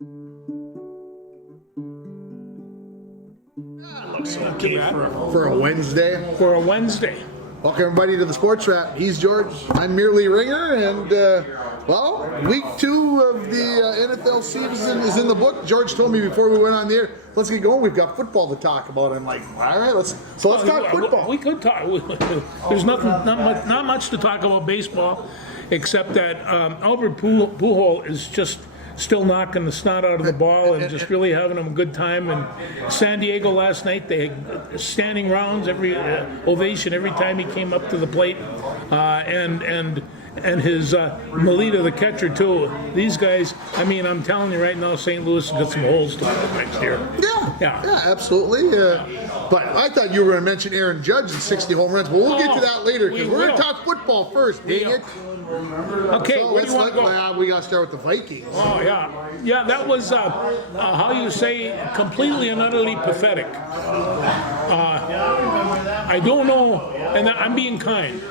Looks okay for a Wednesday. For a Wednesday. Welcome everybody to the Sports Wrap. He's George. I'm merely Rigner, and well, week 2 of the NFL season is in the book. George told me before we went on the air, let's get going. We've got football to talk about. I'm like, all right, let's talk football. We could talk. There's not much to talk about baseball, except that Albert Pujols is just still knocking the snot out of the ball and just really having a good time. And San Diego last night, they had standing rounds, every ovation every time he came up to the plate, and his Melita, the catcher, too. These guys, I mean, I'm telling you right now, St. Louis has got some holes to fill next year. Yeah, absolutely. But I thought you were going to mention Aaron Judge and 60 home runs, but we'll get to that later because we're going to talk football first, dang it. Okay, so where do you want to go? We got to start with the Vikings. Oh, yeah. Yeah, that was, how you say, completely and utterly pathetic. I don't know, and I'm being kind.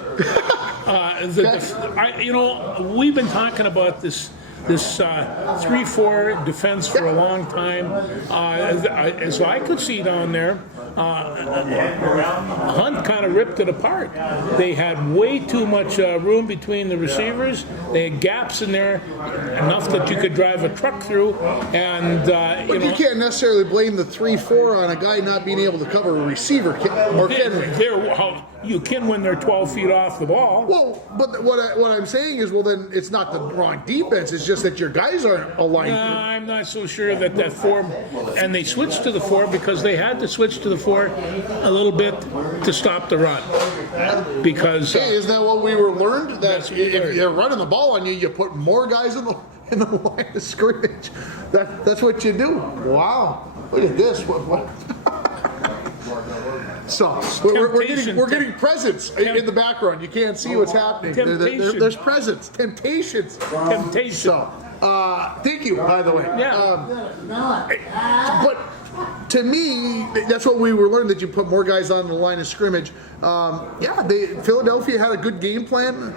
We've been talking about this 3-4 defense for a long time. So I could see down there, Hunt kind of ripped it apart. They had way too much room between the receivers. They had gaps in there, enough that you could drive a truck through. And but you can't necessarily blame the 3-4 on a guy not being able to cover a receiver, or can we? You can when they're 12 feet off the ball. Well, but what I'm saying is, well, then it's not the wrong defense. It's just that your guys aren't aligned. I'm not so sure that 4, and they switched to the 4 because they had to switch to the 4 a little bit to stop the run. Because isn't that what we were learned? That if you're running the ball on you, you put more guys in the line of scrimmage. That's what you do. Wow, look at this. What? So we're getting presents in the background. You can't see what's happening. There's presents, temptations. So, thank you, by the way. Yeah. But to me, that's what we were learned, that you put more guys on the line of scrimmage. Philadelphia had a good game plan.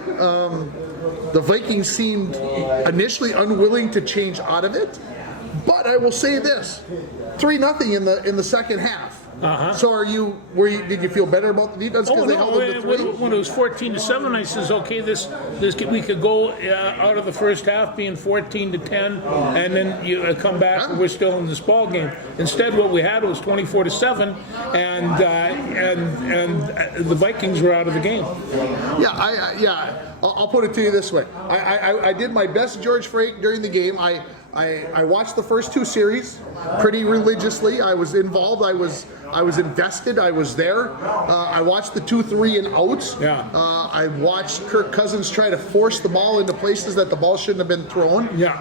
The Vikings seemed initially unwilling to change out of it. But I will say this: 3-0 in the second half. So did you feel better about the defense because they held them to 3? When it was 14-7, I says, okay, this we could go out of the first half being 14-10, and then you come back and we're still in this ball game. Instead, what we had was 24-7, and the Vikings were out of the game. I'll put it to you this way: I did my best George Frake during the game. I watched the first 2 series pretty religiously. I was involved. I was invested. I was there. I watched the 2 3 and outs. Yeah. I watched Kirk Cousins try to force the ball into places that the ball shouldn't have been thrown. Yeah.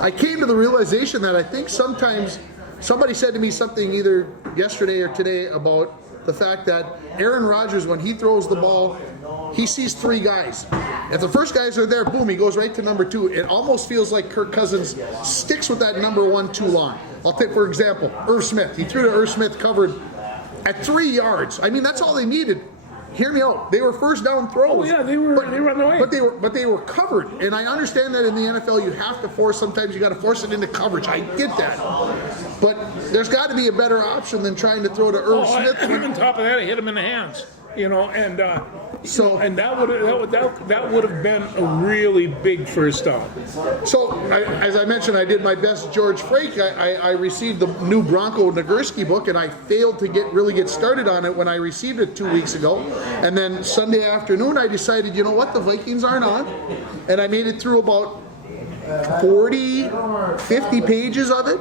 I came to the realization that I think sometimes somebody said to me something either yesterday or today about the fact that Aaron Rodgers, when he throws the ball, he sees 3 guys. If the first guys are there, boom, he goes right to number 2. It almost feels like Kirk Cousins sticks with that number 1 too long. I'll take, for example, Irv Smith. He threw to Irv Smith covered at 3 yards. I mean, that's all they needed. Hear me out. They were first down throws. Oh yeah, they were on the way. But they were covered. And I understand that in the NFL you have to force. Sometimes you got to force it into coverage. I get that. But there's got to be a better option than trying to throw to Irv Smith. On top of that, I hit him in the hands. And that would have been a really big first down. So as I mentioned, I did my best George Frake. I received the new Bronco Nagurski book, and I failed to really get started on it when I received it 2 weeks ago. And then Sunday afternoon, I decided, you know what, the Vikings aren't on, and I made it through about 40, 50 pages of it.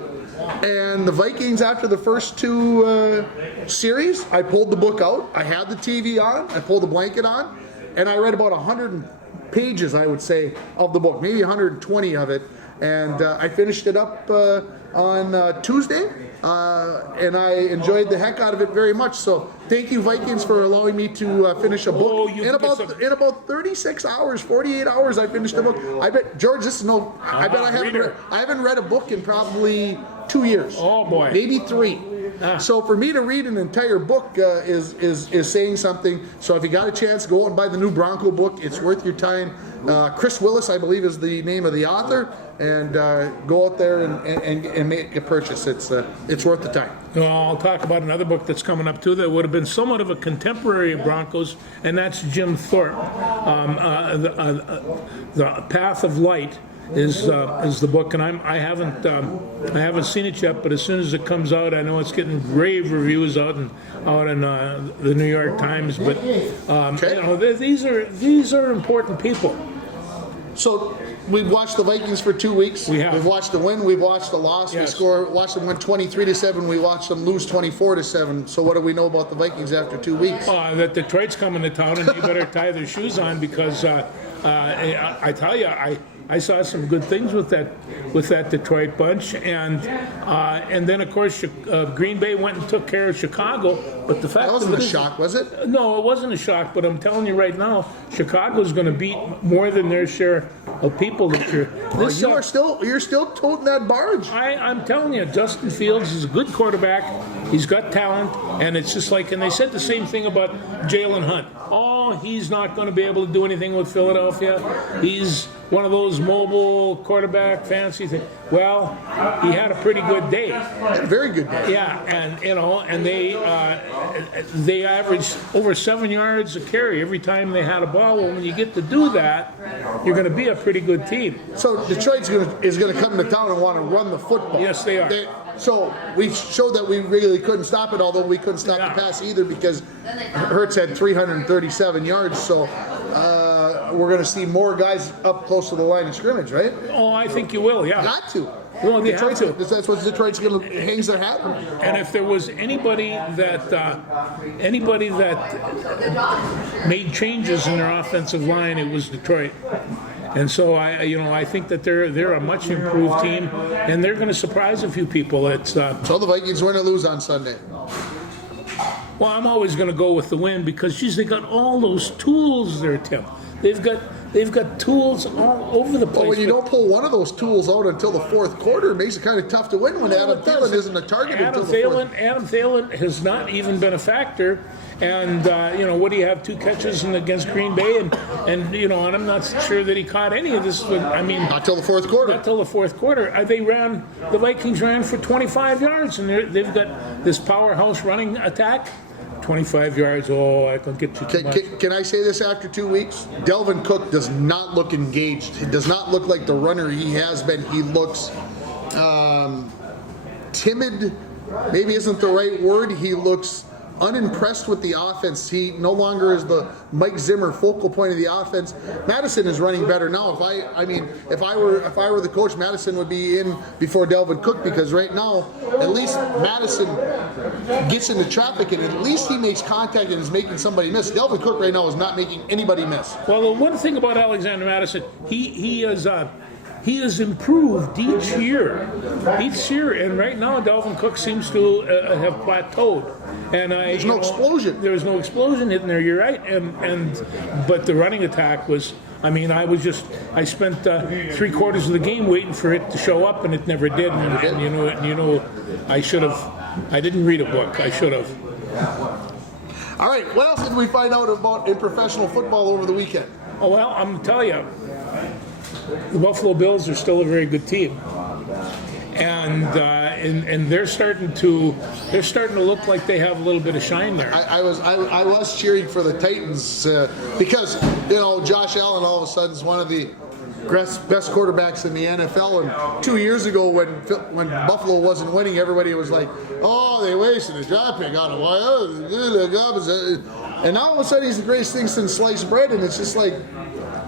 And the Vikings, after the first 2 series, I pulled the book out. I had the TV on. I pulled the blanket on. And I read about 100 pages, I would say, of the book. Maybe 120 of it. And I finished it up on Tuesday. And I enjoyed the heck out of it very much. So thank you, Vikings, for allowing me to finish a book. In about 36 hours, 48 hours, I finished the book. I bet, George, this is I haven't read a book in probably 2 years. Oh boy, maybe 3. So for me to read an entire book is saying something. So if you got a chance, go out and buy the new Bronco book. It's worth your time. Chris Willis, I believe, is the name of the author, and go out there and make a purchase. It's worth the time. Well, I'll talk about another book that's coming up too that would have been somewhat of a contemporary of Broncos, and that's Jim Thorpe. The Path of Light is the book, and I haven't seen it yet, but as soon as it comes out, I know it's getting rave reviews out in the New York Times. But these are important people. So we've watched the Vikings for 2 weeks. We have. We've watched the win. We've watched the loss. Yes. Watched them win 23-7. We watched them lose 24-7. So what do we know about the Vikings after 2 weeks? That Detroit's coming to town, and they better tie their shoes on, because I tell you, I saw some good things with that Detroit bunch, and then of course Green Bay went and took care of Chicago. But the fact that wasn't a shock, was it? No, it wasn't a shock. But I'm telling you right now, Chicago's going to beat more than their share of people this year. You're still toting that barge. I'm telling you, Justin Fields is a good quarterback. He's got talent, and it's just like, and they said the same thing about Jalen Hunt. Oh, he's not going to be able to do anything with Philadelphia. He's one of those mobile quarterback fancy things. Well, he had a pretty good day. A very good day. Yeah, and they averaged over 7 yards a carry every time they had a ball. Well, when you get to do that, you're going to be a pretty good team. So Detroit's is going to come to town and want to run the football. Yes, they are. So we showed that we really couldn't stop it, although we couldn't stop the pass either, because Hurts had 337 yards. So we're going to see more guys up close to the line of scrimmage, right? Oh, I think you will, yeah. Got to. Well, they have to. That's what Detroit's going to hangs their hat on. And if there was anybody that made changes in their offensive line, it was Detroit. And so I think that they're a much improved team, and they're going to surprise a few people. So the Vikings win or lose on Sunday? Well, I'm always going to go with the win, because geez, they got all those tools there, Tim. They've got tools all over the place. Well, when you don't pull one of those tools out until the fourth quarter, it makes it kind of tough to win when Adam Thielen isn't a target until the fourth. Adam Thielen has not even been a factor. And what do you have? 2 catches against Green Bay, and I'm not sure that he caught any of this. Not till the fourth quarter. Not till the fourth quarter. The Vikings ran for 25 yards, and they've got this powerhouse running attack. 25 yards. Oh, I can get you too much. Can I say this after 2 weeks? Delvin Cook does not look engaged. He does not look like the runner he has been. He looks timid. Maybe isn't the right word. He looks unimpressed with the offense. He no longer is the Mike Zimmer focal point of the offense. Madison is running better now. If I were the coach, Madison would be in before Delvin Cook, because right now at least Madison gets into traffic and at least he makes contact and is making somebody miss. Delvin Cook right now is not making anybody miss. Well, the one thing about Alexander Madison, he has improved each year, and right now Dalvin Cook seems to have plateaued. And there's no explosion. There was no explosion in there. You're right, but the running attack was. I spent 3/4 of the game waiting for it to show up, and it never did. And I should have. I didn't read a book. I should have. All right. What else did we find out about in professional football over the weekend? Oh well, I'm gonna tell you. The Buffalo Bills are still a very good team, and they're starting to look like they have a little bit of shine there. I was cheering for the Titans because Josh Allen all of a sudden is one of the best quarterbacks in the NFL. And 2 years ago when Buffalo wasn't winning, everybody was like, "Oh, they wasted a draft pick on him." And now all of a sudden he's the greatest thing since sliced bread, and it's just like.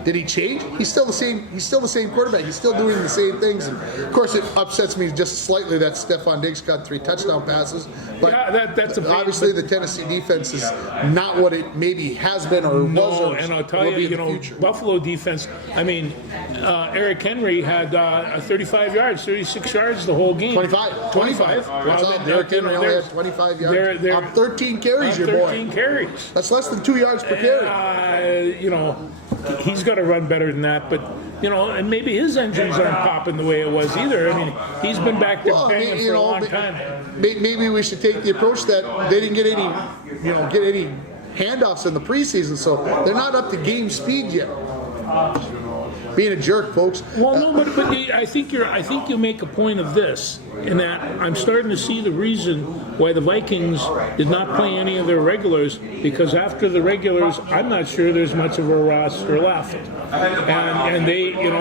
Did he change? He's still the same. He's still the same quarterback. He's still doing the same things. And of course, it upsets me just slightly that Stephon Diggs got 3 touchdown passes. But yeah, that's obviously the Tennessee defense is not what it maybe has been or was. No, and I'll tell you, Buffalo defense. Eric Henry had 35 yards, 36 yards the whole game. 25. Eric Henry only had 25 yards. On 13 carries, your boy. 13 carries. That's less than 2 yards per carry. He's got to run better than that, but and maybe his engines aren't popping the way it was either. I mean, he's been back there banging for a long time. Maybe we should take the approach that they didn't get any handoffs in the preseason, so they're not up to game speed yet. Being a jerk, folks. Well, no, but I think you make a point of this, in that I'm starting to see the reason why the Vikings did not play any of their regulars, because after the regulars, I'm not sure there's much of a roster left, and they, they're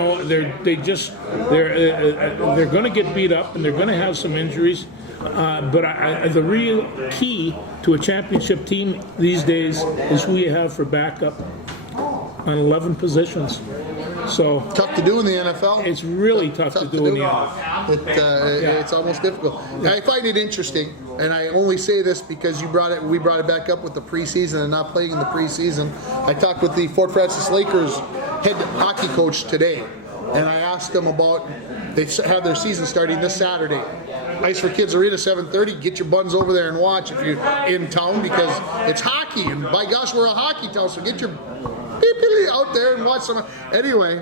going to get beat up and they're going to have some injuries. But the real key to a championship team these days is who you have for backup on 11 positions. So tough to do in the NFL. It's really tough to do in the NFL. It's almost difficult. I find it interesting, and I only say this because we brought it back up with the preseason and not playing in the preseason. I talked with the Fort Francis Lakers head hockey coach today, and I asked them about, they have their season starting this Saturday. Ice for Kids Arena, 7:30. Get your buns over there and watch if you're in town, because it's hockey, and by gosh, we're a hockey town, so get your out there and watch some. Anyway,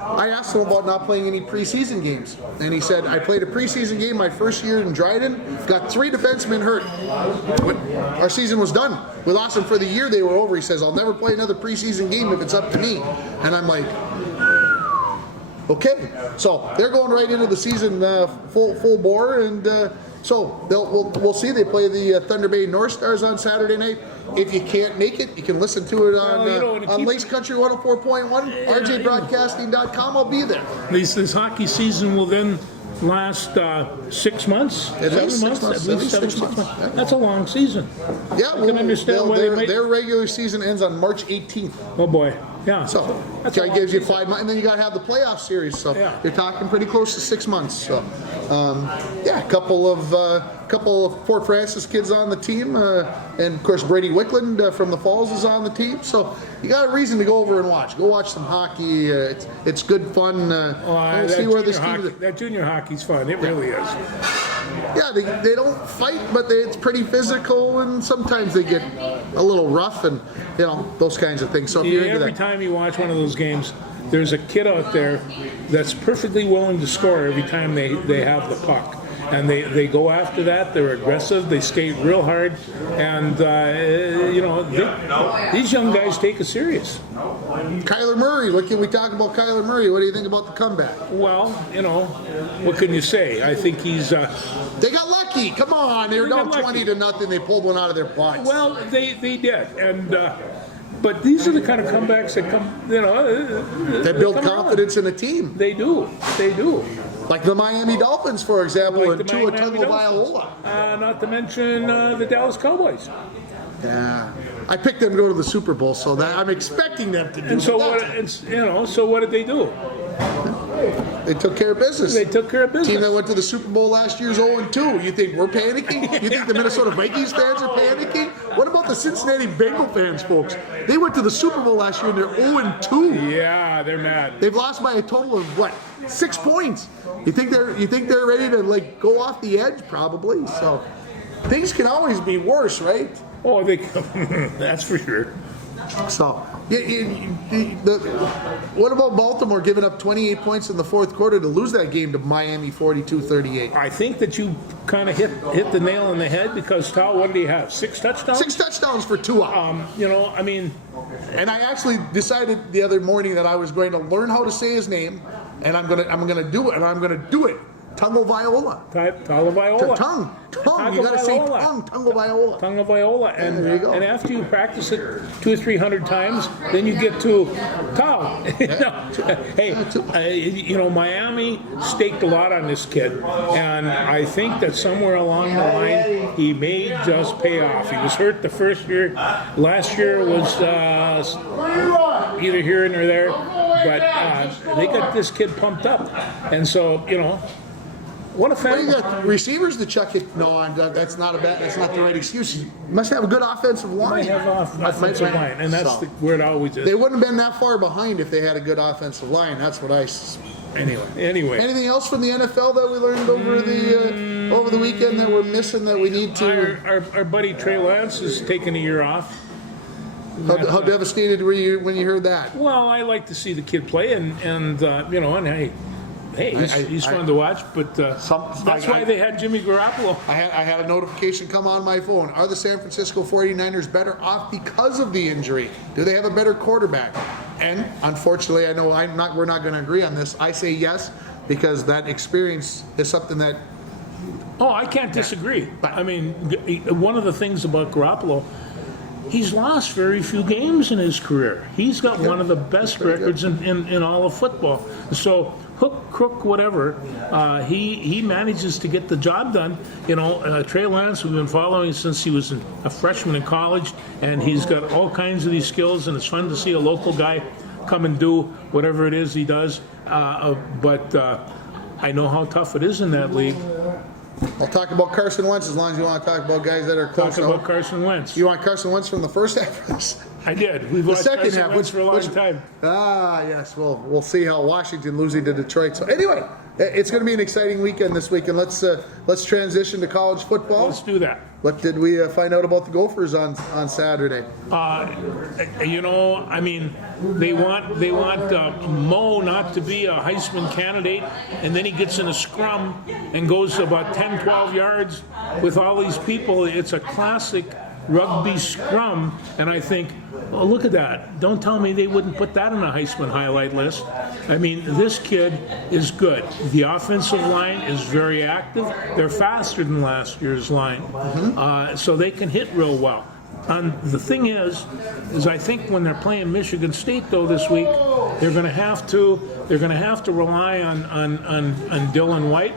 I asked him about not playing any preseason games, and he said, I played a preseason game my first year in Dryden, got 3 defensemen hurt. Our season was done. We lost them for the year, they were over. He says, I'll never play another preseason game if it's up to me. And I'm like, okay. So they're going right into the season full bore, and so we'll see. They play the Thunder Bay North Stars on Saturday night. If you can't make it, you can listen to it on Lace Country 104.1, rjbroadcasting.com. I'll be there. This hockey season will then last 6 months? At least 7 months? At least 6 months. That's a long season. Yeah, I can understand why their regular season ends on March 18th. Oh boy, yeah. So that gives you 5 months, and then you got to have the playoff series. So you're talking pretty close to 6 months. So a couple of Fort Francis kids on the team, and of course Brady Wickland from the Falls is on the team. So you got a reason to go over and watch. Go watch some hockey. It's good fun. We'll see where this team. That junior hockey's fun. It really is. Yeah, they don't fight, but it's pretty physical, and sometimes they get a little rough, and those kinds of things. So if you're into every time you watch one of those games, there's a kid out there that's perfectly willing to score every time they have the puck. And they go after that. They're aggressive. They skate real hard, and these young guys take it serious. Kyler Murray. What can we talk about Kyler Murray? What do you think about the comeback? Well, what can you say? I think he's. They got lucky. Come on, they were down 20-0. They pulled one out of their butts. Well, they did, and. But these are the kind of comebacks that come, they build confidence in a team. They do. Like the Miami Dolphins, for example, and Tua Tagovailoa. Not to mention the Dallas Cowboys. Yeah, I picked them to go to the Super Bowl, so that I'm expecting them to do. And so that. So what did they do? They took care of business. Team that went to the Super Bowl last year is 0-2. You think we're panicking? You think the Minnesota Vikings fans are panicking? What about the Cincinnati Bengal fans, folks? They went to the Super Bowl last year and they're 0-2. Yeah, they're mad. They've lost by a total of 6 points. You think they're ready to go off the edge? Probably. So things can always be worse, right? Oh, that's for sure. So, what about Baltimore giving up 28 points in the fourth quarter to lose that game to Miami 42-38? I think that you kind of hit the nail on the head, because Tal, what did he have? 6 touchdowns? 6 touchdowns for Tua. And I actually decided the other morning that I was going to learn how to say his name, and I'm gonna do it, and I'm gonna do it. Tagovailoa. Tongue. You gotta say tongue. Tagovailoa. And there you go. And after you practice it 200 or 300 times, then you get to Tal. Miami staked a lot on this kid, and I think that somewhere along the line he may just pay off. He was hurt the first year. Last year was either here or there, but they got this kid pumped up, and so what a fan. You got receivers to chuck it. No, that's not the right excuse. You must have a good offensive line. Might have offensive line, and that's where it always is. They wouldn't have been that far behind if they had a good offensive line. That's what I. Anyway. Anything else from the NFL that we learned over the weekend that we're missing that we need to? Our buddy Trey Lance is taking a year off. How devastated were you when you heard that? Well, I like to see the kid play, and he's fun to watch. But that's why they had Jimmy Garoppolo. I had a notification come on my phone. Are the San Francisco 49ers better off because of the injury? Do they have a better quarterback? And unfortunately, I know we're not going to agree on this. I say yes, because that experience is something that. Oh, I can't disagree. I mean, one of the things about Garoppolo, he's lost very few games in his career. He's got one of the best records in all of football. So hook, crook, whatever, he manages to get the job done. Trey Lance, we've been following since he was a freshman in college, and he's got all kinds of these skills, and it's fun to see a local guy come and do whatever it is he does. But I know how tough it is in that league. I'll talk about Carson Wentz as long as you want to talk about guys that are close. Talk about Carson Wentz. You want Carson Wentz from the first half? I did. We've watched Carson Wentz for a long time. Yes. Well, we'll see how Washington losing to Detroit. So anyway, it's going to be an exciting weekend this weekend. Let's transition to college football. Let's do that. What did we find out about the Gophers on Saturday? I mean, they want Mo not to be a Heisman candidate, and then he gets in a scrum and goes about 10, 12 yards with all these people. It's a classic rugby scrum, and I think, oh, look at that. Don't tell me they wouldn't put that on a Heisman highlight list. I mean, this kid is good. The offensive line is very active. They're faster than last year's line, so they can hit real well. And the thing is I think when they're playing Michigan State though this week, they're going to have to rely on Dylan White,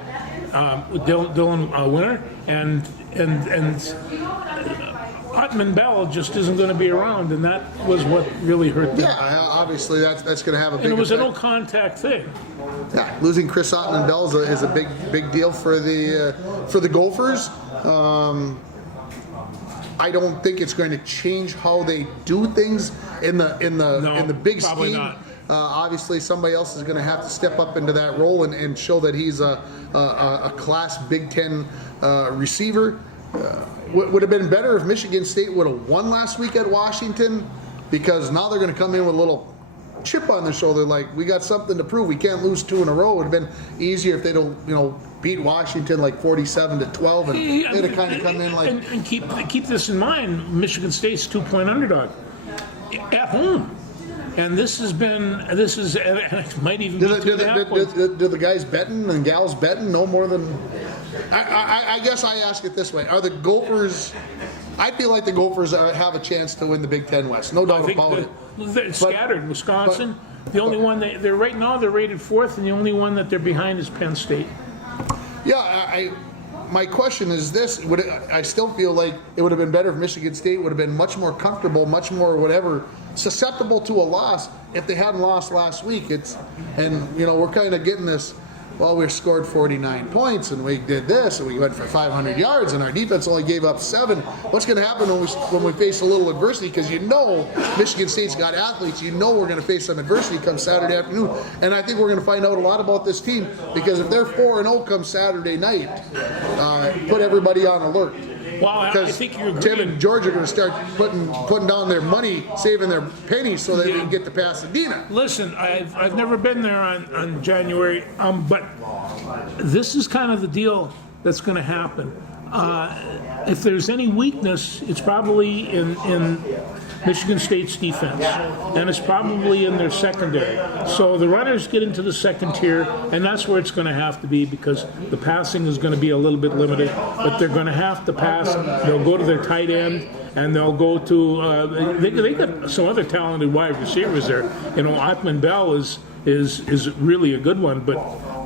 Dylan Winter, and Otman Bell just isn't going to be around, and that was what really hurt them. Yeah, obviously that's going to have a big. And it was effect. a no-contact thing. Yeah, losing Chris Otman Bell is a big deal for the Gophers. I don't think it's going to change how they do things in the big probably scheme. Not. Obviously, somebody else is going to have to step up into that role and show that he's a class Big Ten receiver. Would have been better if Michigan State would have won last week at Washington, because now they're going to come in with a little chip on their shoulder, like we got something to prove. We can't lose 2 in a row. It would have been easier if they don't, beat Washington like 47-12, and they'd have kind of come in like. And keep this in mind: Michigan State's 2-point underdog at home. And this it might even be 2.5 points. Do the guys betting and gals betting no more than? I guess I ask it this way: are the Gophers? I feel like the Gophers have a chance to win the Big Ten West, no doubt about it. They're scattered. Wisconsin, the only one they're right now they're rated 4th, and the only one that they're behind is Penn State. Yeah, my question is this: I still feel like it would have been better if Michigan State would have been much more comfortable, much more susceptible to a loss if they hadn't lost last week. We're kind of getting this. Well, we scored 49 points, and we did this, and we went for 500 yards, and our defense only gave up 7. What's going to happen when we face a little adversity? Because Michigan State's got athletes. We're going to face some adversity come Saturday afternoon. And I think we're going to find out a lot about this team, because if they're 4-0 come Saturday night, put everybody on alert. Well, I think you're Tim and George are going to start putting down their money, saving their pennies so they can get to Pasadena. Listen, I've never been there on January, but this is kind of the deal that's going to happen. If there's any weakness, it's probably in Michigan State's defense, and it's probably in their secondary. So the runners get into the second tier, and that's where it's going to have to be, because the passing is going to be a little bit limited, but they're going to have to pass. They'll go to their tight end, and they'll go to they got some other talented wide receivers there. Otman Bell is really a good one, but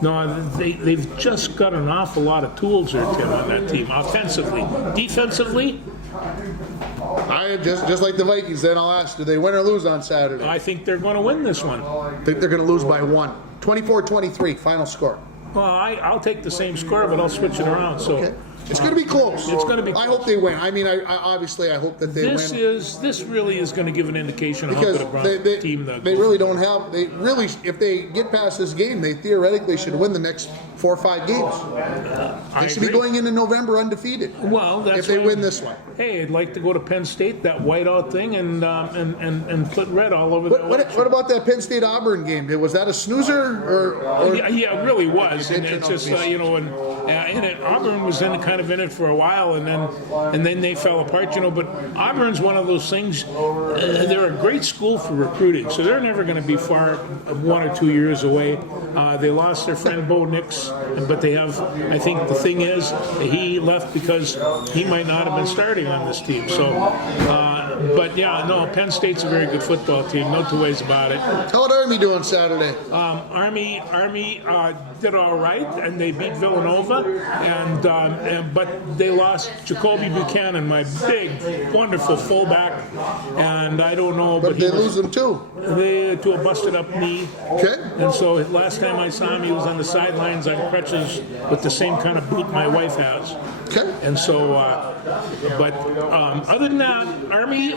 no, they've just got an awful lot of tools there, Tim, on that team. Offensively, defensively. I just like the Vikings. Then I'll ask: do they win or lose on Saturday? I think they're going to win this one. I think they're going to lose by 1. 24-23 final score. Well, I'll take the same score, but I'll switch it around. So, Okay. It's going to be close. It's going to be I close. hope they win. I mean, I obviously I hope that they win. This really is going to give an indication of how Because good a Bronco team that they really don't have. They really, if they get past this game, they theoretically should win the next 4 or 5 games. They should be going into November undefeated. Well, that's if they why- win this one. Hey, I'd like to go to Penn State, that whiteout thing, and put red all over that. What about that Penn State Auburn game? Was that a snoozer or Yeah, it really was, and It it's turned just out to be- and Auburn was kind of in it for a while, and then they fell apart, But Auburn's one of those things. They're a great school for recruiting, so they're never going to be far 1 or 2 years away. They lost their friend Bo Nix, but they have. I think the thing is, he left because he might not have been starting on this team. So, but yeah, no, Penn State's a very good football team, no two ways about it. how did Army doing Saturday? Army did all right, and they beat Villanova, but they lost Jacoby Buchanan, my big, wonderful fullback, and I don't know, But but they lose them too. they to a busted up knee. Okay. And so last time I saw him, he was on the sidelines on crutches with the same kind of boot my wife has. Okay. And so, but other than that, Army,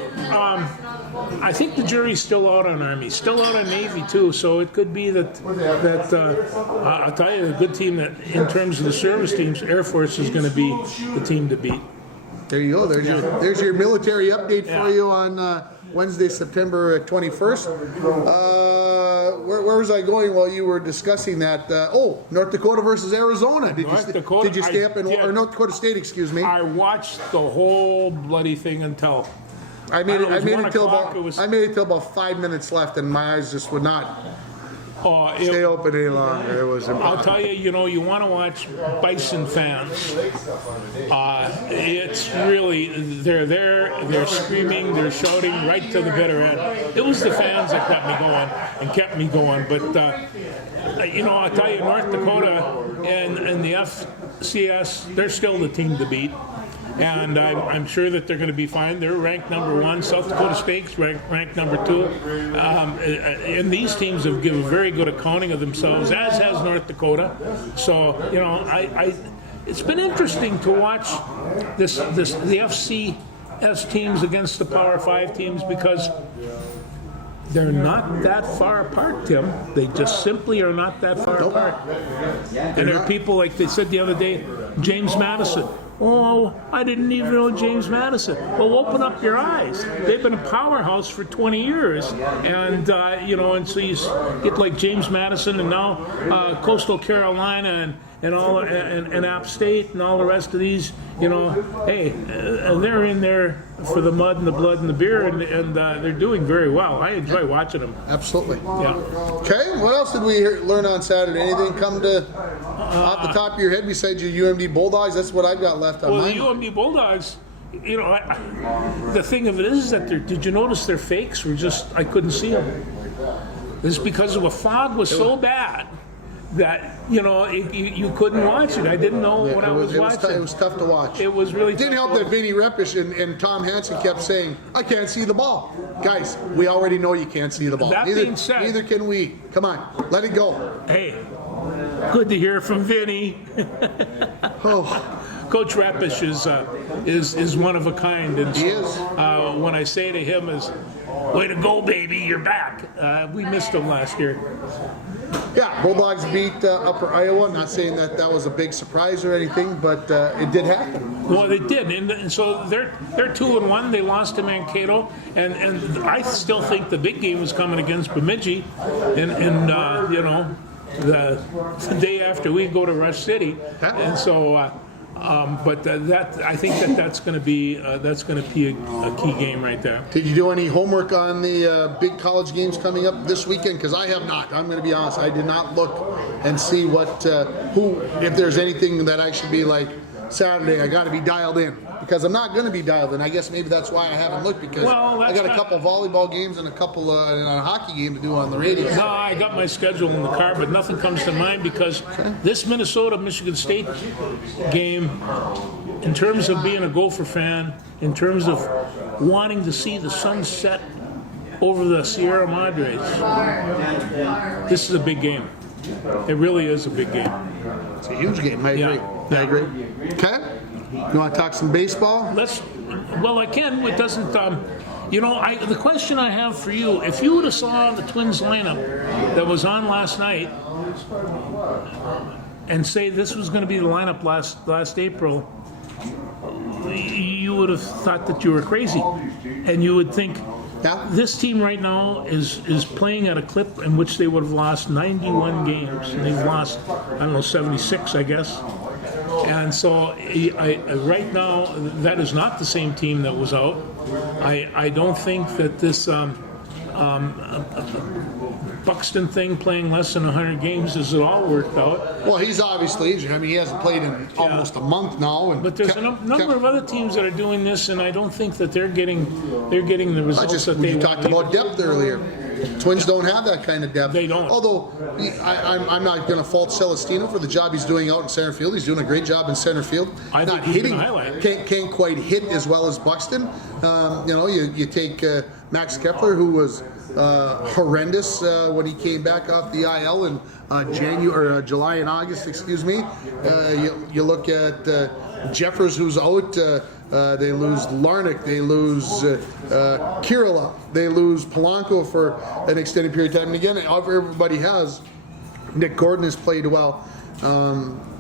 I think the jury's still out on Army, still out on Navy too. So it could be that I'll tell you, a good team that in terms of the service teams, Air Force is going to be the team to beat. There you go. There's your military update for you on Wednesday, September 21st. Where was I going while you were discussing that? North Dakota versus Arizona. Did you stay up or North Dakota State? Excuse me. I watched the whole bloody thing until. I made it till o'clock, about 5 minutes left, and my eyes just would not It, stay open any longer. It was I'll impossible. tell you, you want to watch Bison fans. It's really, they're there, they're screaming, they're shouting right to the bitter end. It was the fans that kept me going. But, I'll tell you, North Dakota and the FCS, they're still the team to beat. And I'm sure that they're going to be fine. They're ranked number 1. South Dakota State's ranked number 2. And these teams have given a very good accounting of themselves, as has North Dakota. So, it's been interesting to watch the FCS teams against the Power 5 teams because they're not that far apart, Tim. They just simply are not that far apart. And there are people, like they said the other day, James Madison. Oh, I didn't even know James Madison. Well, open up your eyes. They've been a powerhouse for 20 years. And, and so you get like James Madison and now Coastal Carolina and App State and all the rest of these, and they're in there for the mud and the blood and the beer, and they're doing very well. I enjoy watching them. Absolutely. Yeah. Okay, what else did we learn on Saturday? Anything come to off the top of your head besides your UMD Bulldogs? That's what I've got left on Well, mine. the UMD Bulldogs, the thing of it is that did you notice their fakes were just, I couldn't see them. This is because the fog was so bad that, you couldn't watch it. I didn't know what I was watching. It was tough to watch. It was really It didn't tough help to that Vinny Repish and Tom Hansen kept saying, I can't see the ball. Guys, we already know you can't see the ball. That being said- neither can we. Come on, let it go. Hey, good to hear from Vinny. Oh, Coach Repish is one of a kind, and He is. When I say to him is, "Way to go, baby, you're back." We missed him last year. yeah, Bulldogs beat Upper Iowa. I'm not saying that was a big surprise or anything, but it did happen. Well, they did, and so they're 2-1. They lost to Mankato, and I still think the big game is coming against Bemidji, and the day after we go to Rush City, and so. I think that's going to be a key game right there. Did you do any homework on the big college games coming up this weekend? Because I have not. I'm going to be honest. I did not look and see if there's anything that I should be like, Saturday, I got to be dialed in. Because I'm not going to be dialed in. I guess maybe that's why I haven't looked, because I got a couple volleyball games and a couple and a hockey game to do on the radio. No, I got my schedule in the car, but nothing comes to mind because this Minnesota-Michigan State game, in terms of being a Gopher fan, in terms of wanting to see the sun set over the Sierra Madres, this is a big game. It really is a big game. It's a huge game, I agree. I agree. Okay? You want to talk some baseball? Well, I can. It doesn't. The question I have for you: if you would have saw the Twins lineup that was on last night, and say this was going to be the lineup last April, you would have thought that you were crazy, and you would think. Yeah. This team right now is playing at a clip in which they would have lost 91 games, and they've lost, 76, I guess. And so right now, that is not the same team that was out. I don't think that this Buxton thing, playing less than 100 games, is at all worked out. Well, he's obviously injured. I mean, he hasn't played in almost a month now. But there's a number of other teams that are doing this, and I don't think that they're getting the results that they You talked about depth earlier. Twins don't have that kind of depth. They don't. Although, I'm not going to fault Celestino for the job he's doing out in center field. He's doing a great job in center field. I not think he's hitting, been highlighted. can't quite hit as well as Buxton. You take Max Kepler, who was horrendous when he came back off the IL in July and August. Excuse me. You look at Jeffers, who's out. They lose Larnach, they lose Kirilla, they lose Polanco for an extended period of time. And again, everybody has. Nick Gordon has played well,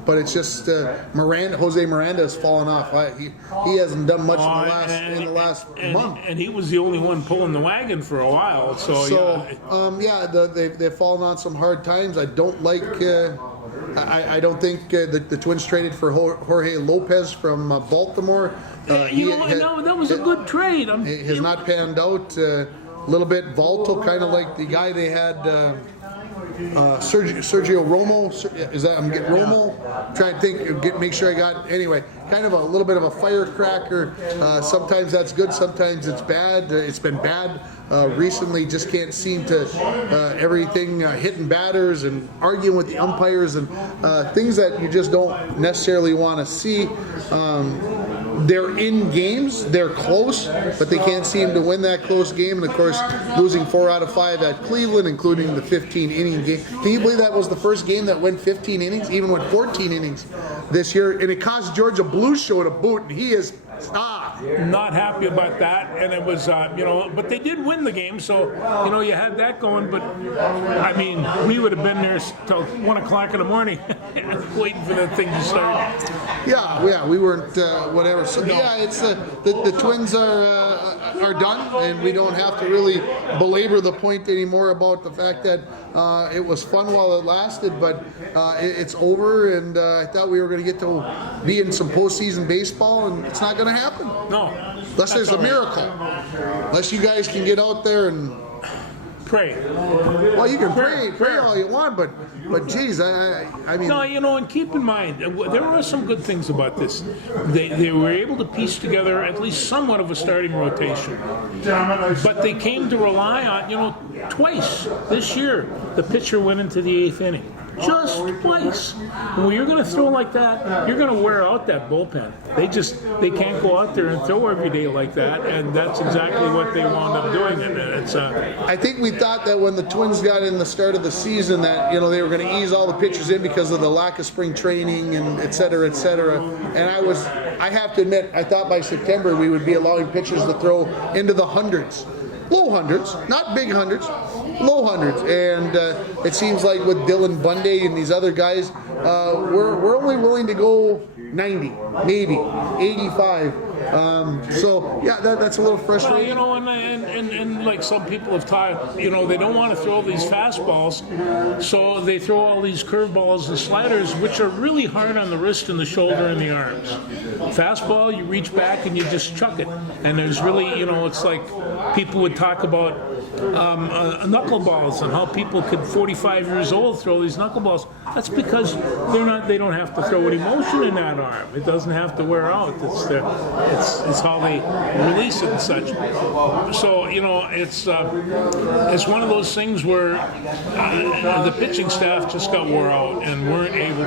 but it's just Jose Miranda has fallen off. He hasn't done much in the last month. And he was the only one pulling the wagon for a while. They've fallen on some hard times. I don't like. I don't think that the Twins traded for Jorge Lopez from Baltimore. That was a good trade. It has not panned out. A little bit volatile, kind of like the guy they had, Sergio Romo. Is that I'm getting Romo? Trying to think, make sure I got. Anyway, kind of a little bit of a firecracker. Sometimes that's good. Sometimes it's bad. It's been bad recently. Just can't seem to everything hitting batters and arguing with the umpires and things that you just don't necessarily want to see. They're in games, they're close, but they can't seem to win that close game. And of course, losing 4 out of 5 at Cleveland, including the 15-inning game. Can you believe that was the first game that went 15 innings, even went 14 innings this year? And it cost George a blue show to boot, and he is not happy about that. And it was, but they did win the game, so, you had that going. But, I mean, we would have been there till 1 o'clock in the morning waiting for that thing to start. Yeah, we weren't, whatever. So, it's the Twins are done, and we don't have to really belabor the point anymore about the fact that it was fun while it lasted, but it's over, and I thought we were going to get to be in some postseason baseball, and it's not going to happen. No. Unless there's a miracle. Unless you guys can get out there and pray. Well, you can pray all you want, but geez, I mean. No, and keep in mind, there are some good things about this. They were able to piece together at least somewhat of a starting rotation. But they came to rely on, twice this year, the pitcher went into the 8th inning. Just twice. And when you're going to throw like that, you're going to wear out that bullpen. They can't go out there and throw every day like that, and that's exactly what they wound up doing. And it's. I think we thought that when the Twins got in the start of the season that they were going to ease all the pitchers in because of the lack of spring training and et cetera, et cetera. And I have to admit, I thought by September we would be allowing pitchers to throw into the hundreds. Low hundreds, not big hundreds, low hundreds. And it seems like with Dylan Bundy and these other guys, we're only willing to go 90, maybe 85. That's a little frustrating. Well, and like some people have taught, they don't want to throw these fastballs, so they throw all these curveballs and sliders, which are really hard on the wrist and the shoulder and the arms. Fastball, you reach back and you just chuck it. And there's really, it's like people would talk about knuckleballs and how people could, 45 years old, throw these knuckleballs. That's because they don't have to throw any motion in that arm. It doesn't have to wear out. It's how they release it and such. So, it's one of those things where the pitching staff just got wore out and weren't able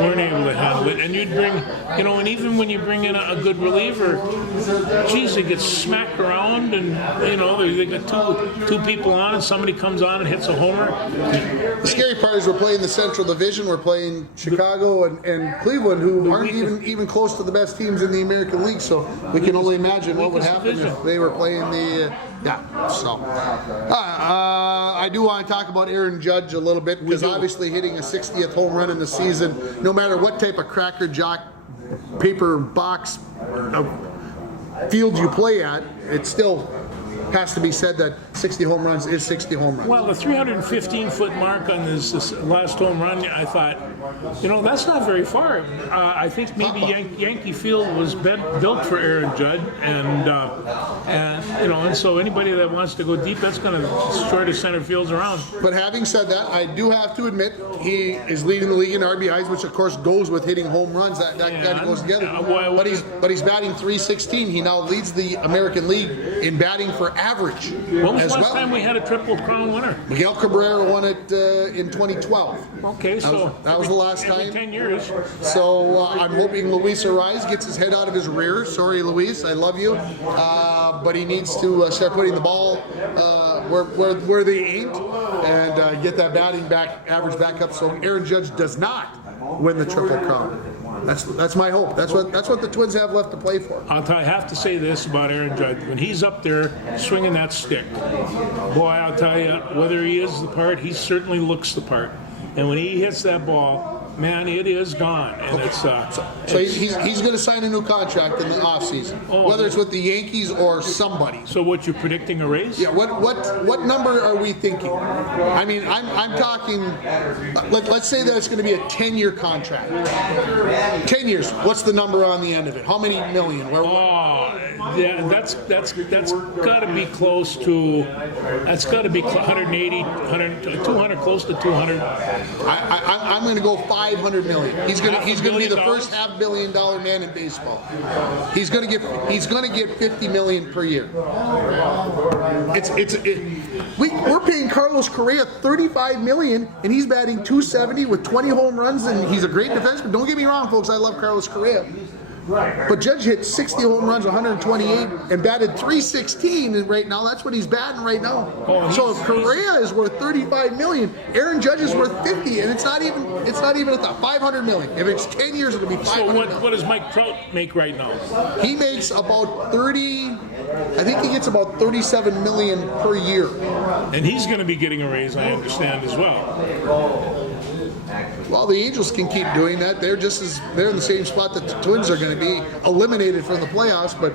weren't able to handle it. And you'd bring, and even when you bring in a good reliever, geez, they get smacked around, and they got two people on, and somebody comes on and hits a homer. The scary part is we're playing the Central Division. We're playing Chicago and Cleveland, who aren't even close to the best teams in the American League. So we can only imagine what would happen if they were playing the So I do want to talk about Aaron Judge a little bit, because obviously hitting a 60th home run in the season, no matter what type of cracker jock paper box field you play at, it still has to be said that 60 home runs is 60 home runs. Well, the 315-foot mark on this last home run, I thought, that's not very far. I think maybe Yankee Field was built for Aaron Judd, and so anybody that wants to go deep, that's going to destroy the center fields around. But having said that, I do have to admit he is leading the league in RBIs, which of course goes with hitting home runs. That kind of goes together. But he's batting .316. He now leads the American League in batting for average. When was the last time we had a Triple Crown winner? Miguel Cabrera won it in 2012. Okay, that was the last time. Every 10 years. So I'm hoping Luis Ariz gets his head out of his rear. Sorry, Luis, I love you, but he needs to start putting the ball where they ain't, and get that batting average back up, so Aaron Judge does not win the Triple Crown. That's my hope. That's what the Twins have left to play for. I have to say this about Aaron Judge. When he's up there swinging that stick, boy, I'll tell you, whether he is the part, he certainly looks the part. And when he hits that ball, man, it is gone. And so he's going to sign a new contract in the offseason, whether it's with the Yankees or somebody. So what, you're predicting a raise? Yeah. What number are we thinking? I mean, I'm talking. Let's say that it's going to be a 10-year contract. 10 years. What's the number on the end of it? How many million? Yeah, that's got to be close to. That's got to be 180, 100, 200, close to 200. I'm going to go 500 million. He's going to be the first $500 million man in baseball. He's going to get 50 million per year. We're paying Carlos Correa 35 million, and he's batting .270 with 20 home runs, and he's a great defenseman. Don't get me wrong, folks. I love Carlos Correa. But Judge hit 60 home runs, 128, and batted .316 right now. That's what he's batting right now. So if Correa is worth 35 million, Aaron Judge is worth 50, and it's not even at the 500 million. If it's 10 years, it'll be 500 million. So what does Mike Trout make right now? He makes about 30. I think he gets about 37 million per year. And he's going to be getting a raise, I understand, as well. Well, the Angels can keep doing that. They're in the same spot that the Twins are going to be, eliminated from the playoffs. But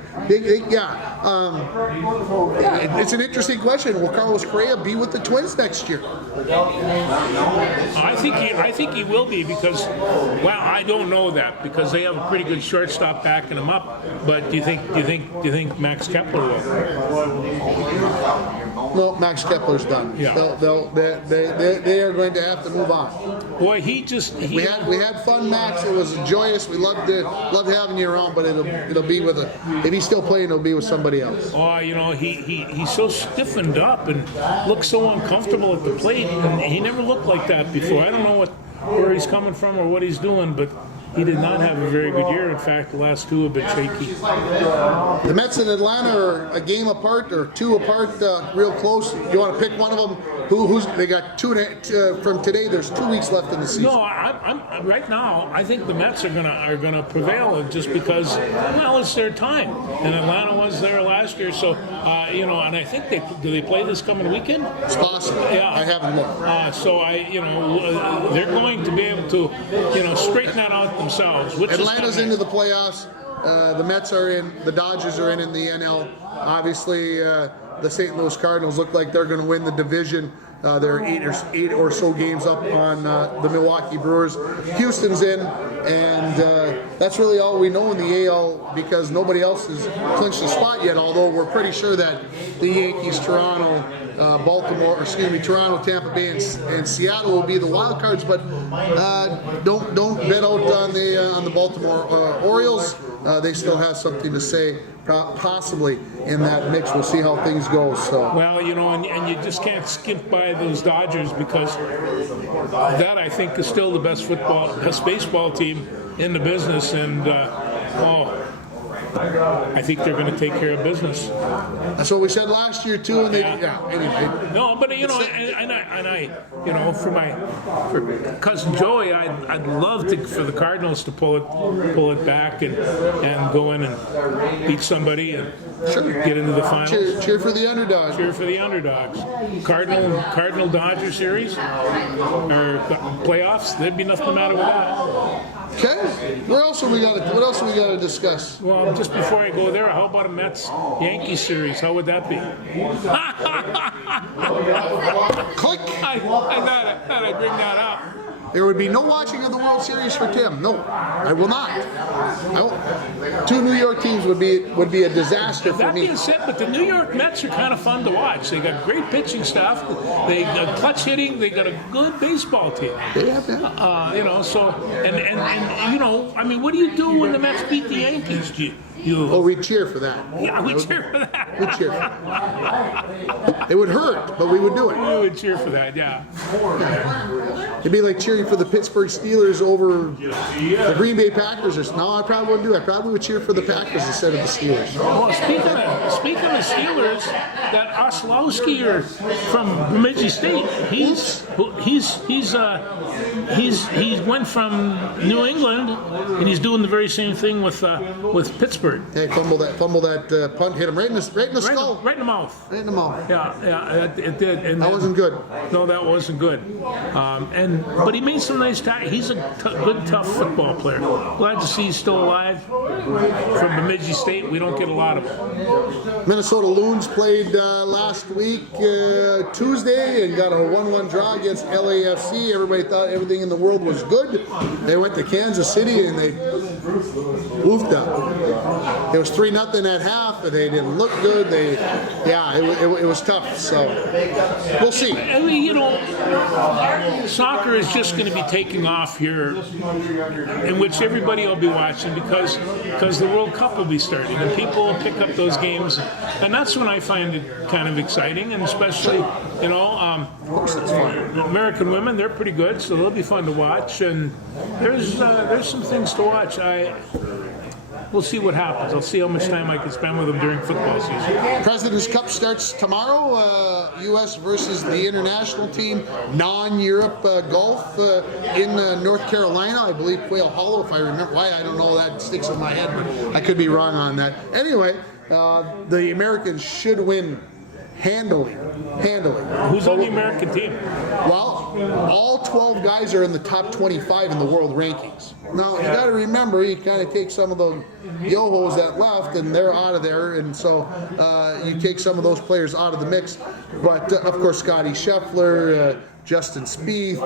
it's an interesting question. Will Carlos Correa be with the Twins next year? I think he will be, because, well, I don't know that, because they have a pretty good shortstop backing him up. But do you think Max Kepler will? No, Max Kepler's done. Yeah. They are going to have to move on. Boy, we had fun, Max. It was joyous. We loved having you around, but it'll be if he's still playing, it'll be with somebody else. Oh, he's so stiffened up and looks so uncomfortable at the plate, and he never looked like that before. I don't know where he's coming from or what he's doing, but he did not have a very good year. In fact, the last two have been shaky. The Mets and Atlanta are a game apart, or two apart, real close. You want to pick one of them? They got two from today. There's 2 weeks left in the season. No, I'm right now. I think the Mets are gonna prevail, just because, well, it's their time, and Atlanta was there last year. So and I think do they play this coming weekend? It's possible. Yeah, I haven't looked. So they're going to be able to straighten that out themselves. Atlanta's into the playoffs. The Mets are in. The Dodgers are in the NL. Obviously, the St. Louis Cardinals look like they're going to win the division. They're eight or so games up on the Milwaukee Brewers. Houston's in, and that's really all we know in the AL, because nobody else has clinched a spot yet, although we're pretty sure that the Yankees, Toronto, Toronto, Tampa Bay, and Seattle will be the wild cards. But don't bet out on the Baltimore Orioles. They still have something to say, possibly in that mix. We'll see how things go. So well, and you just can't skip by those Dodgers, because that, I think, is still the best baseball team in the business, and I think they're going to take care of business. That's what we said last year too. And anyway. No, but for cousin Joey, I'd love for the Cardinals to pull it back and go in and beat somebody and get into the finals. Cheer for the underdogs. Cheer for the underdogs. Cardinal Dodger series or playoffs. There'd be nothing the matter with that. Okay. What else we got to discuss? Well, just before I go there, how about a Mets-Yankees series? How would that be? Click. I thought I'd bring that up. There would be no watching of the World Series for Tim. No, I will not. No. 2 New York teams would be a disaster for That me. being said, but the New York Mets are kind of fun to watch. They got great pitching staff. They got clutch hitting. They got a good baseball team. They have that. So I mean, what do you do when the Mets beat the Yankees? We cheer for that. Yeah, we cheer for that. We cheer for that. It would hurt, but we would do it. We would cheer for that, yeah. It'd be like cheering for the Pittsburgh Steelers over the Green Bay Packers. No, I probably wouldn't do it. I probably would cheer for the Packers instead of the Steelers. Well, speaking of Steelers, that Oslowski from Bemidji State, he went from New England, and he's doing the very same thing with Pittsburgh. Hey, fumble that punt, hit him right in the skull. Right in the mouth. Right in the mouth. Yeah, it did. And that wasn't good. No, that wasn't good. But he made some nice tackles. He's a good, tough football player. Glad to see he's still alive. From Bemidji State, we don't get a lot of them. Minnesota Loons played last week, Tuesday, and got a 1-1 draw against LAFC. Everybody thought everything in the world was good. They went to Kansas City and they oofed up. It was 3-0 at half, and they didn't look good. It was tough. So we'll see. I mean, soccer is just going to be taking off here, in which everybody will be watching because the World Cup will be starting, and people will pick up those games, and that's when I find it kind of exciting, and especially, American women, they're pretty good, so they'll be fun to watch, and there's some things to watch. We'll see what happens. I'll see how much time I can spend with them during football season. President's Cup starts tomorrow. U.S. versus the international team, non-Europe golf in North Carolina. I believe Quail Hollow, if I remember. Why, I don't know. That sticks in my head, but I could be wrong on that. Anyway, the Americans should win handily. Who's on the American team? Well, all 12 guys are in the top 25 in the world rankings. Now, you got to remember, you kind of take some of those yo-hos that left, and they're out of there, and so you take some of those players out of the mix. But, of course, Scotty Scheffler, Justin Spieth,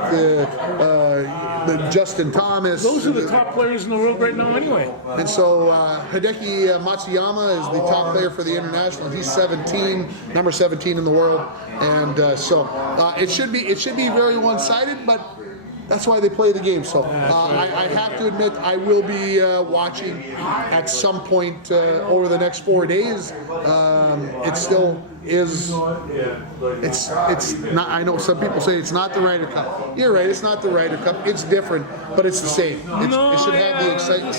Justin Thomas. Those are the top players in the world right now anyway. And so Hideki Matsuyama is the top player for the international. He's 17, number 17 in the world. And so it should be very one-sided, but that's why they play the game. So I have to admit I will be watching at some point over the next 4 days. It still is. It's not. I know some people say it's not the Ryder Cup. You're right. It's not the Ryder Cup. It's different, but it's the same. It should have the excitement.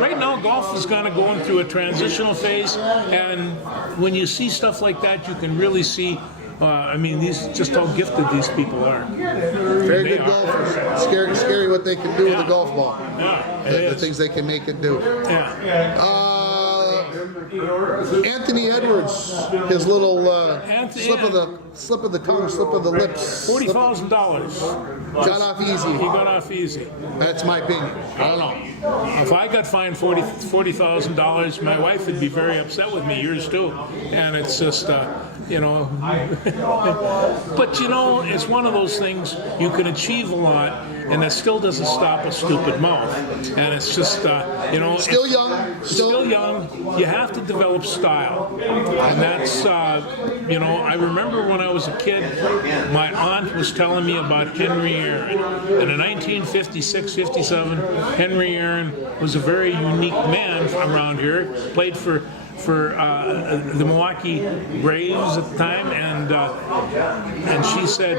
Right now, golf is kind of going through a transitional phase, and when you see stuff like that, you can really see. Just how gifted these people are. Very good golfers. Scary what they can do with a golf ball. Yeah, the things they can make it do. Yeah. Anthony Edwards, his little slip of the tongue, slip of the lips. $40,000. Got off easy. He got off easy. That's my opinion. I don't know. If I got fined $40,000, my wife would be very upset with me. Yours too. And it's just, But it's one of those things you can achieve a lot, and that still doesn't stop a stupid mouth. And it's just, Still young. Still young. You have have to develop style, and that's I remember when I was a kid, my aunt was telling me about Henry Aaron, and in 1956-57, Henry Aaron was a very unique man around here. Played for the Milwaukee Braves at the time, and she said,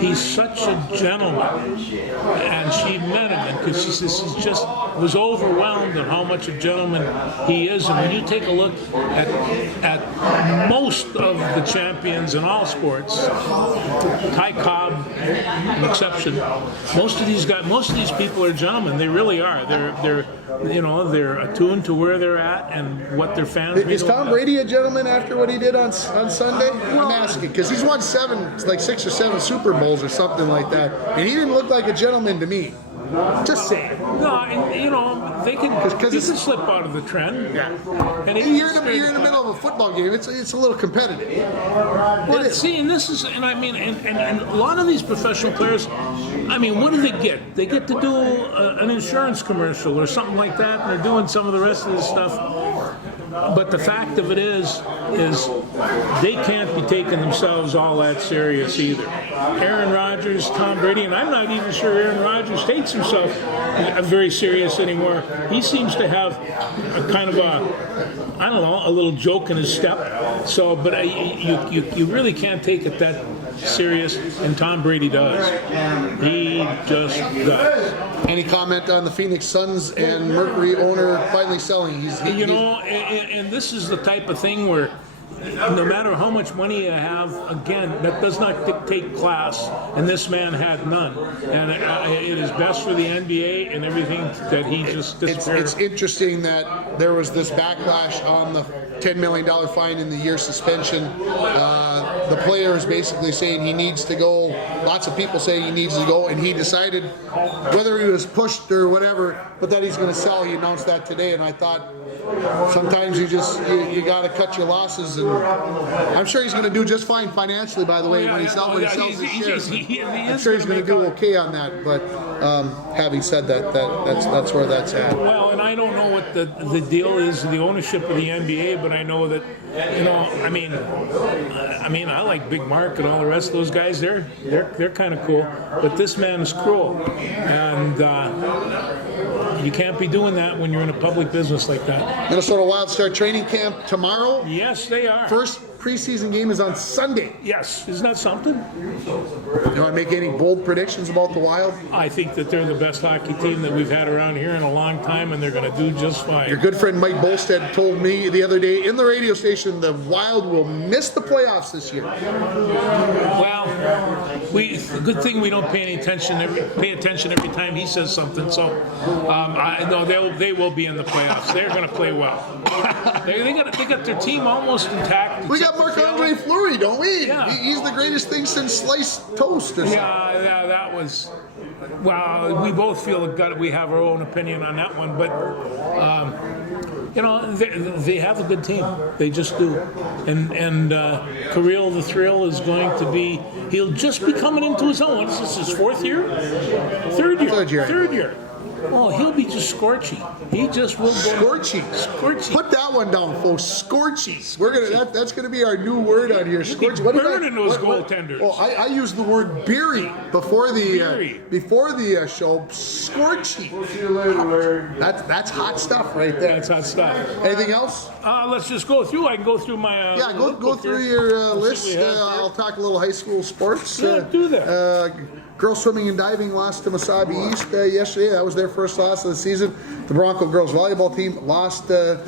he's such a gentleman, and she met him because she says she just was overwhelmed at how much a gentleman he is. And when you take a look at most of the champions in all sports, Ty Cobb, an exception. Most of these people are gentlemen. They really are. They're attuned to where they're at and what their fans. Is Tom Brady a gentleman after what he did on Sunday? I'm asking because he's won 6 or 7 Super Bowls or something like that, and he didn't look like a gentleman to me. Just saying. No, and, they can slip out of the trend. Yeah. And you're in the middle of a football game. It's a little competitive. But see, and this is, and I mean, and a lot of these professional players, I mean, what do they get? They get to do an insurance commercial or something like that, and they're doing some of the rest of this stuff. But the fact of it is they can't be taking themselves all that serious either. Aaron Rodgers, Tom Brady, and I'm not even sure Aaron Rodgers takes himself very serious anymore. He seems to have a kind of a little joke in his step. So, but you really can't take it that serious, and Tom Brady does. He just does. Any comment on the Phoenix Suns and Mercury owner finally selling? And this is the type of thing where no matter how much money you have, again, that does not dictate class, and this man had none. And it is best for the NBA and everything that he just disappeared. It's interesting that there was this backlash on the $10 million fine in the year suspension. The player is basically saying he needs to go. Lots of people say he needs to go, and he decided, whether he was pushed or whatever, but that he's going to sell. He announced that today, and I thought, sometimes you got to cut your losses, and I'm sure he's going to do just fine financially. By the way, when he sells his shares, I'm sure he's going to do okay on that. But having said that, that's where that's at. Well, and I don't know what the deal is, the ownership of the NBA, but I know that I mean, I like Big Mark and all the rest of those guys. They're kind of cool, but this man is cruel, and you can't be doing that when you're in a public business like that. Minnesota Wild start training camp tomorrow. Yes, they are. First preseason game is on Sunday. Yes, isn't that something? You want to make any bold predictions about the Wild? I think that they're the best hockey team that we've had around here in a long time, and they're going to do just fine. Your good friend Mike Bolstead told me the other day in the radio station the Wild will miss the playoffs this year. Well, good thing we don't pay attention every time he says something. So, they will be in the playoffs. They're going to play well. they got their team almost intact. We got Marc-Andre Fleury, don't we? Yeah. He's the greatest thing since sliced toast or something. Yeah, that was. Well, we both feel that we have our own opinion on that one, but they have a good team. They just do. And Kirill the Thrill is going to be. He'll just be coming into his own. What is this? His fourth year? Third year. Well, he'll be just scorchy. He just will go. Scorchy. Put that one down, folks. Scorchy. That's gonna be our new word on here. Scorchy. Burning those goaltenders. Well, I used the word beery before the show. Scorchy. That's hot stuff right there. That's hot stuff. Anything else? Let's just go through. I can go through my. Go through your list. I'll talk a little high school sports. Do that. Girls swimming and diving lost to Mesabi East yesterday. That was their first loss of the season. The Bronco girls volleyball team lost to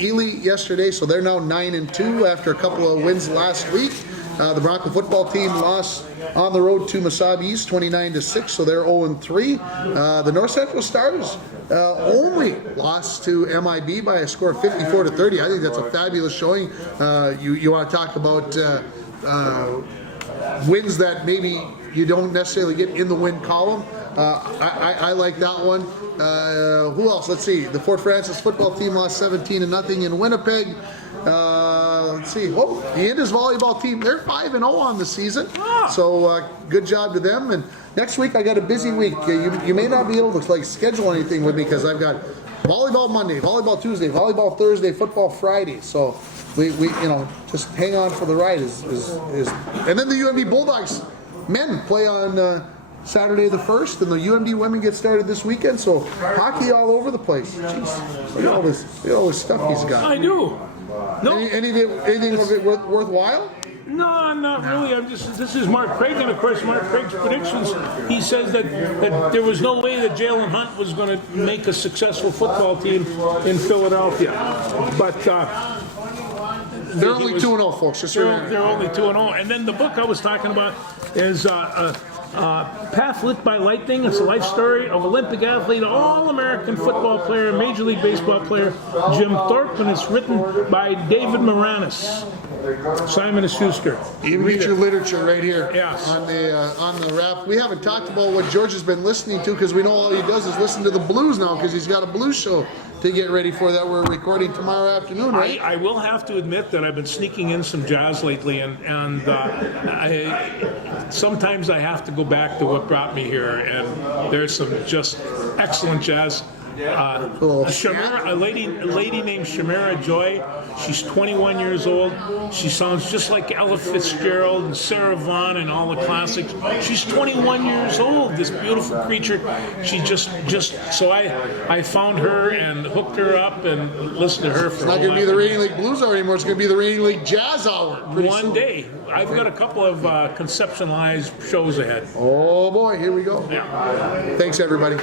Ely yesterday, so they're now 9-2 after a couple of wins last week. The Bronco football team lost on the road to Mesabi East 29-6, so they're 0-3. The North Central Stars only lost to MIB by a score of 54-30. I think that's a fabulous showing. You want to talk about wins that maybe you don't necessarily get in the win column. I like that one. Who else? Let's see. The Fort Francis football team lost 17-0 in Winnipeg. Let's see. Oh, the Indus volleyball team, they're 5-0 on the season. So good job to them. And next week I got a busy week. You may not be able to schedule anything with me because I've got volleyball Monday, volleyball Tuesday, volleyball Thursday, football Friday. So we just hang on for the ride. And then the UMB Bulldogs men play on Saturday the 1st, and the UMD women get started this weekend. So hockey all over the place. Jeez, look at all this stuff he's got. I do. No. Anything of it worthwhile? No, not really. This is Mark Craig, and of course, Mark Craig's predictions. He says that there was no way that Jalen Hunt was going to make a successful football team in Philadelphia. But they're only 2-0, folks. Just remember. They're only 2-0. And then the book I was talking about is Path Lit by Lightning. It's a life story of Olympic athlete, All-American football player, Major League Baseball player Jim Thorpe, and it's written by David Moranis. Simon & Schuster. You can get your literature right here. Yes. On the wrap. We haven't talked about what George has been listening to, because we know all he does is listen to the blues now, because he's got a blues show to get ready for that we're recording tomorrow afternoon, right? I will have to admit that I've been sneaking in some jazz lately, and sometimes I have to go back to what brought me here, and there's some just excellent jazz. A lady named Shamara Joy. She's 21 years old. She sounds just like Ella Fitzgerald and Sarah Vaughan and all the classics. She's 21 years old. This beautiful creature. She just so I found her and hooked her up and listened to her for. It's not going to be the Rainy Lake Blues Hour anymore. It's going to be the Rainy Lake Jazz Hour. One day. I've got a couple of conceptualized shows ahead. Oh boy, here we go. Yeah. Thanks everybody.